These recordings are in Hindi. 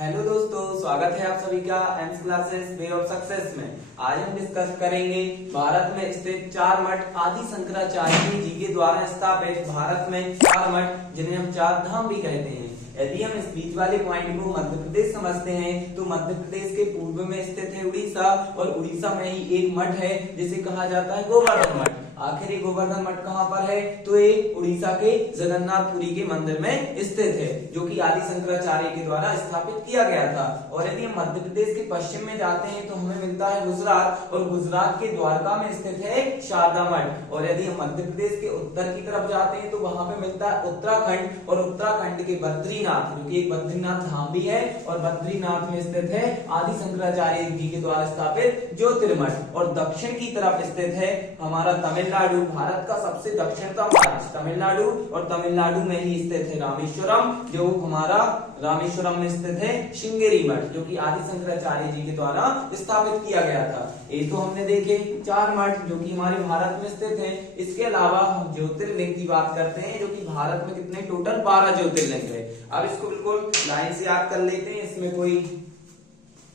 हेलो दोस्तों, स्वागत है आप सभी का AIIMS classes way of success में। आज हम डिस्कस करेंगे भारत में स्थित 4 मठ आदि शंकराचार्य जी के द्वारा स्थापित भारत में 4 मठ जिन्हें हम 4 धाम भी कहते हैं। यदि हम इस बीच वाले पॉइंट को मध्य प्रदेश समझते हैं तो मध्य प्रदेश के पूर्व में स्थित है उड़ीसा और उड़ीसा में ही एक मठ है जिसे कहा जाता है गोवर्धन मठ। आखिर ये गोवर्धन मठ कहाँ पर है? तो ये उड़ीसा के जगन्नाथपुरी के मंदिर में स्थित है जो कि आदि शंकराचार्य के द्वारा स्थापित किया गया था। और यदि हम मध्य प्रदेश के पश्चिम में जाते हैं तो हमें मिलता है गुजरात और गुजरात के द्वारका में स्थित है शारदा मठ। और यदि हम मध्य प्रदेश के उत्तर की तरफ जाते हैं तो वहां पे मिलता है उत्तराखंड और उत्तराखंड के बद्रीनाथ जो कि एक बद्रीनाथ धाम भी है और बद्रीनाथ में स्थित है आदि शंकराचार्य जी के द्वारा स्थापित ज्योतिर्मठ। और दक्षिण की तरफ स्थित है हमारा तमिलनाडु, भारत का सबसे दक्षिणतम राज्य तमिलनाडु और तमिलनाडु में ही स्थित है रामेश्वरम जो हमारा रामेश्वरम में स्थित है श्रृंगेरी मठ जो कि आदि शंकराचार्य जी के द्वारा स्थापित किया गया था। ये तो हमने देखे 4 मठ जो कि हमारे भारत में स्थित है। इसके अलावा हम ज्योतिर्लिंग की बात करते हैं जो कि भारत में कितने टोटल 12 ज्योतिर्लिंग है। अब इसको बिल्कुल लाइन से याद कर लेते हैं। इसमें कोई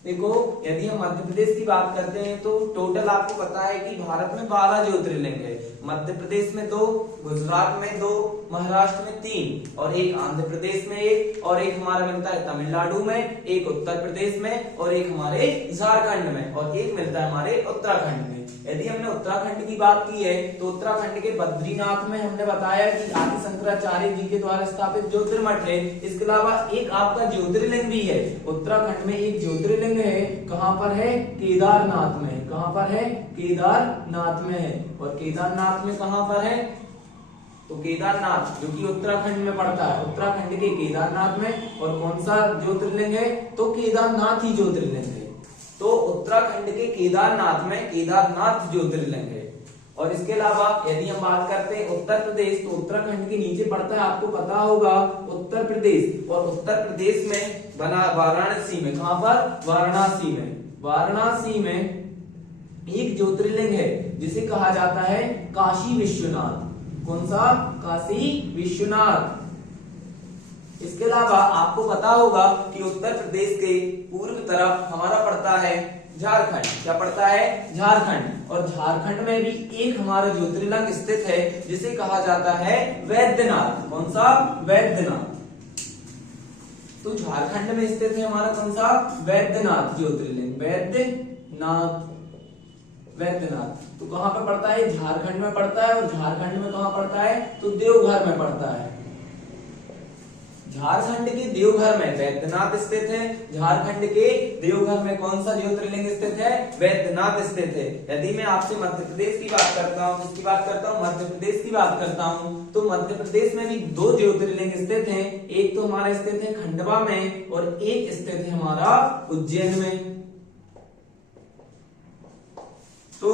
देखो, यदि हम मध्य प्रदेश की बात करते हैं तो टोटल आपको पता है कि भारत में 12 ज्योतिर्लिंग है। मध्य प्रदेश में 2, गुजरात में 2, महाराष्ट्र में 3 और एक आंध्र प्रदेश में 1 और एक हमारा मिलता है तमिलनाडु में, एक उत्तर प्रदेश में और एक हमारे झारखंड में और एक मिलता है हमारे उत्तराखंड में। यदि हमने उत्तराखंड की बात की है तो उत्तराखंड के बद्रीनाथ में हमने बताया कि आदि शंकराचार्य जी के द्वारा स्थापित ज्योतिर्मठ है। इसके अलावा एक आपका ज्योतिर्लिंग भी है। उत्तराखंड में एक ज्योतिर्लिंग है, कहां पर है? केदारनाथ में। कहां पर है? केदारनाथ में है। और केदारनाथ में कहां पर है? तो केदारनाथ जो कि उत्तराखंड में पड़ता है, उत्तराखंड के केदारनाथ में। और कौन सा ज्योतिर्लिंग है? तो केदारनाथ ही ज्योतिर्लिंग है। तो उत्तराखंड के केदारनाथ में केदारनाथ ज्योतिर्लिंग है। और इसके अलावा यदि हम बात करते हैं उत्तर प्रदेश तो उत्तराखंड के नीचे पड़ता है, आपको पता होगा, उत्तर प्रदेश। और उत्तर प्रदेश में बना वाराणसी में। कहां पर? वाराणसी में। वाराणसी में एक ज्योतिर्लिंग है जिसे कहा जाता है काशी विश्वनाथ। कौन सा? काशी विश्वनाथ। इसके अलावा आपको पता होगा कि उत्तर प्रदेश के पूर्व तरफ हमारा पड़ता है झारखंड। क्या पड़ता है? झारखंड। और झारखंड में भी एक हमारा ज्योतिर्लिंग स्थित है जिसे कहा जाता है वैद्यनाथ। कौन सा? वैद्यनाथ। तो झारखंड में स्थित है हमारा कौन सा? वैद्यनाथ ज्योतिर्लिंग। वैद्यनाथ। वैद्यनाथ तो कहां पर पड़ता है? झारखंड में पड़ता है। और झारखंड में कहां पड़ता है? तो देवघर में पड़ता है। झारखंड के देवघर में वैद्यनाथ स्थित है। झारखंड के देवघर में कौन सा ज्योतिर्लिंग स्थित है? वैद्यनाथ स्थित है। यदि मैं आपसे मध्य प्रदेश की बात करता हूँ, किसकी बात करता हूँ? मध्य प्रदेश की बात करता हूँ तो मध्य प्रदेश में भी 2 ज्योतिर्लिंग स्थित हैं। एक तो हमारा स्थित है खंडवा में और एक स्थित है हमारा उज्जैन में। तो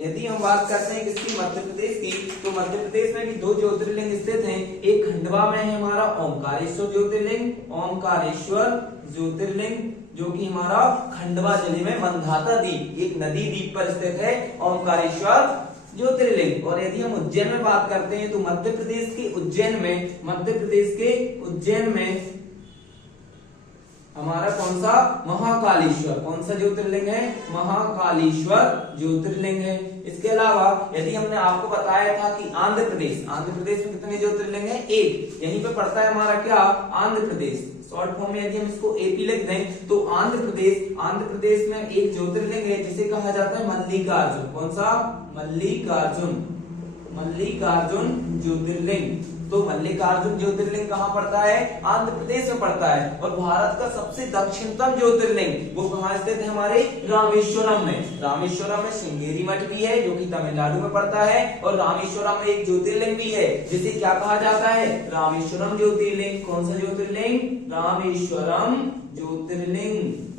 यदि हम बात करते हैं किसकी? मध्य प्रदेश की, तो मध्य प्रदेश में भी 2 ज्योतिर्लिंग स्थित हैं। एक खंडवा में है हमारा ओमकारेश्वर ज्योतिर्लिंग। ओमकारेश्वर ज्योतिर्लिंग जो कि हमारा खंडवा जिले में मंधाता द्वीप, एक नदी द्वीप पर स्थित है ओमकारेश्वर ज्योतिर्लिंग। और यदि हम उज्जैन में बात करते हैं तो मध्य प्रदेश के उज्जैन में, मध्य प्रदेश के उज्जैन में हमारा कौन सा? महाकालेश्वर। कौन सा ज्योतिर्लिंग है? महाकालेश्वर ज्योतिर्लिंग है। इसके अलावा यदि हमने आपको बताया था कि आंध्र प्रदेश में कितने ज्योतिर्लिंग है? 1। यहीं पे पड़ता है हमारा क्या? आंध्र प्रदेश। शॉर्ट फॉर्म में यदि हम इसको एपी लिख दें तो आंध्र प्रदेश में एक ज्योतिर्लिंग है जिसे कहा जाता है मल्लिकार्जुन। कौन सा? मल्लिकार्जुन। मल्लिकार्जुन ज्योतिर्लिंग। तो मल्लिकार्जुन ज्योतिर्लिंग कहां पड़ता है? आंध्र प्रदेश में पड़ता है। और भारत का सबसे दक्षिणतम ज्योतिर्लिंग वो कहां स्थित है? हमारे रामेश्वरम में। रामेश्वरम में श्रृंगेरी मठ भी है जो कि तमिलनाडु में पड़ता है। और रामेश्वरम में एक ज्योतिर्लिंग भी है जिसे क्या कहा जाता है? रामेश्वरम ज्योतिर्लिंग। कौन सा ज्योतिर्लिंग? रामेश्वरम ज्योतिर्लिंग।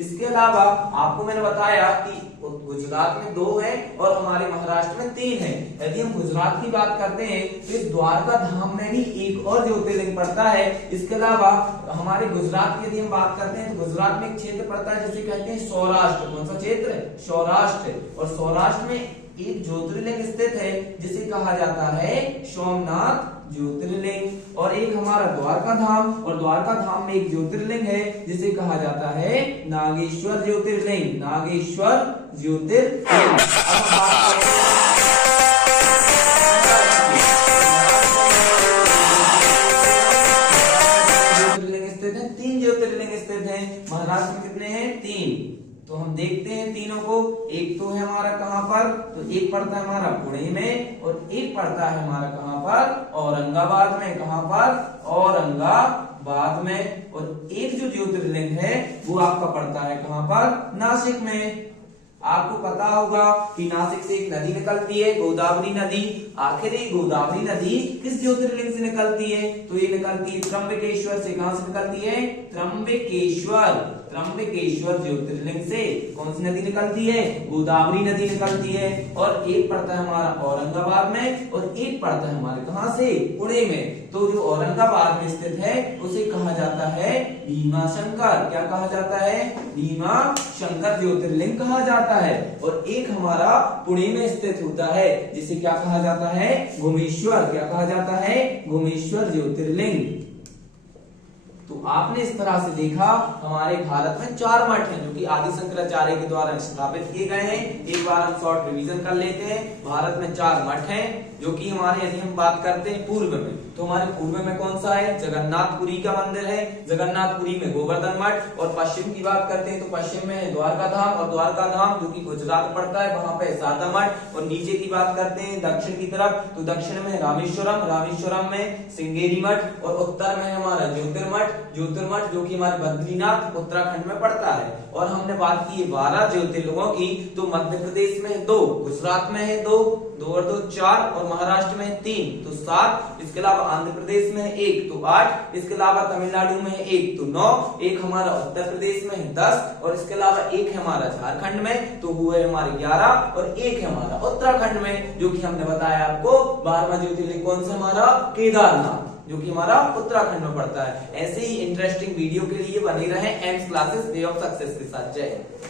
इसके अलावा आपको मैंने बताया कि गुजरात में 2 है और हमारे महाराष्ट्र में 3 है। यदि हम गुजरात की बात करते हैं तो इस द्वारका धाम में भी एक और ज्योतिर्लिंग पड़ता है। इसके अलावा हमारे गुजरात की यदि हम बात करते हैं तो गुजरात में एक क्षेत्र पड़ता है जिसे कहते हैं सौराष्ट्र। कौन सा क्षेत्र? सौराष्ट्र। और सौराष्ट्र में एक ज्योतिर्लिंग स्थित है जिसे कहा जाता है सोमनाथ ज्योतिर्लिंग, और एक हमारा द्वारका धाम, और द्वारका धाम में एक ज्योतिर्लिंग है जिसे कहा जाता है नागेश्वर ज्योतिर्लिंग, नागेश्वर ज्योतिर्लिंग। अब हम बात ज्योतिर्लिंग स्थित है, 3 ज्योतिर्लिंग स्थित हैं महाराष्ट्र में। कितने हैं? 3। तो हम देखते हैं तीनों को। एक तो है हमारा कहां पर, तो एक पड़ता है हमारा पुणे में, और एक पड़ता है हमारा कहां पर, औरंगाबाद में। कहां पर? औरंगाबाद में। और एक जो ज्योतिर्लिंग है वो आपका पड़ता है कहां पर? नासिक में। आपको पता होगा कि नासिक से एक नदी निकलती है, गोदावरी नदी। आखिर ये गोदावरी नदी किस ज्योतिर्लिंग से निकलती है? तो ये निकलती है त्र्यंबकेश्वर से। कहां से निकलती है? त्र्यंबकेश्वर, त्र्यंबकेश्वर ज्योतिर्लिंग से। कौन सी नदी निकलती है? गोदावरी नदी निकलती है। और एक पड़ता है हमारा औरंगाबाद में, और एक पड़ता है हमारे कहां से? पुणे में। तो जो औरंगाबाद में स्थित है उसे कहा जाता है भीमा शंकर। क्या कहा जाता है? भीमा शंकर ज्योतिर्लिंग कहा जाता है। और एक हमारा पुणे में स्थित होता है जिसे क्या कहा जाता है? घुमेश्वर। क्या कहा जाता है? घुमेश्वर ज्योतिर्लिंग। तो आपने इस तरह से देखा हमारे भारत में 4 मठ हैं जो कि आदि शंकराचार्य के द्वारा स्थापित किए गए हैं। एक बार हम शॉर्ट रिवीजन कर लेते हैं। भारत में 4 मठ हैं जो कि हमारे, यदि हम बात करते हैं पूर्व में, तो हमारे पूर्व में कौन सा है? जगन्नाथपुरी का मंदिर है, जगन्नाथपुरी में गोवर्धन मठ। और पश्चिम की बात करते हैं तो पश्चिम में है द्वारका धाम, और द्वारका धाम जो कि गुजरात पड़ता है वहां पे शारदा मठ। और नीचे की बात करते हैं दक्षिण की तरफ, तो दक्षिण में रामेश्वरम, रामेश्वरम में श्रृंगेरी मठ। और उत्तर में है हमारा ज्योतिर्मठ, ज्योतिर्मठ जो कि हमारे बद्रीनाथ उत्तराखंड में पड़ता है। और हमने बात की 12 ज्योतिर्लिंगों की, तो मध्य प्रदेश में 2, गुजरात में है 2, 2 और 2 4, और महाराष्ट्र में 3 तो 7। इसके अलावा आंध्र प्रदेश में 1 तो 8, इसके अलावा तमिलनाडु में 1 तो 9, एक हमारा उत्तर प्रदेश में है 10, और इसके अलावा एक है हमारा झारखंड में तो हुए हमारे 11, और एक है हमारा उत्तराखंड में जो कि हमने बताया आपको 12वां ज्योतिर्लिंग कौन सा हमारा? केदारनाथ, जो कि हमारा उत्तराखंड में पड़ता है। ऐसे ही इंटरेस्टिंग वीडियो के लिए बने रहे AIIMS classes way of success के साथ। जय हिंद।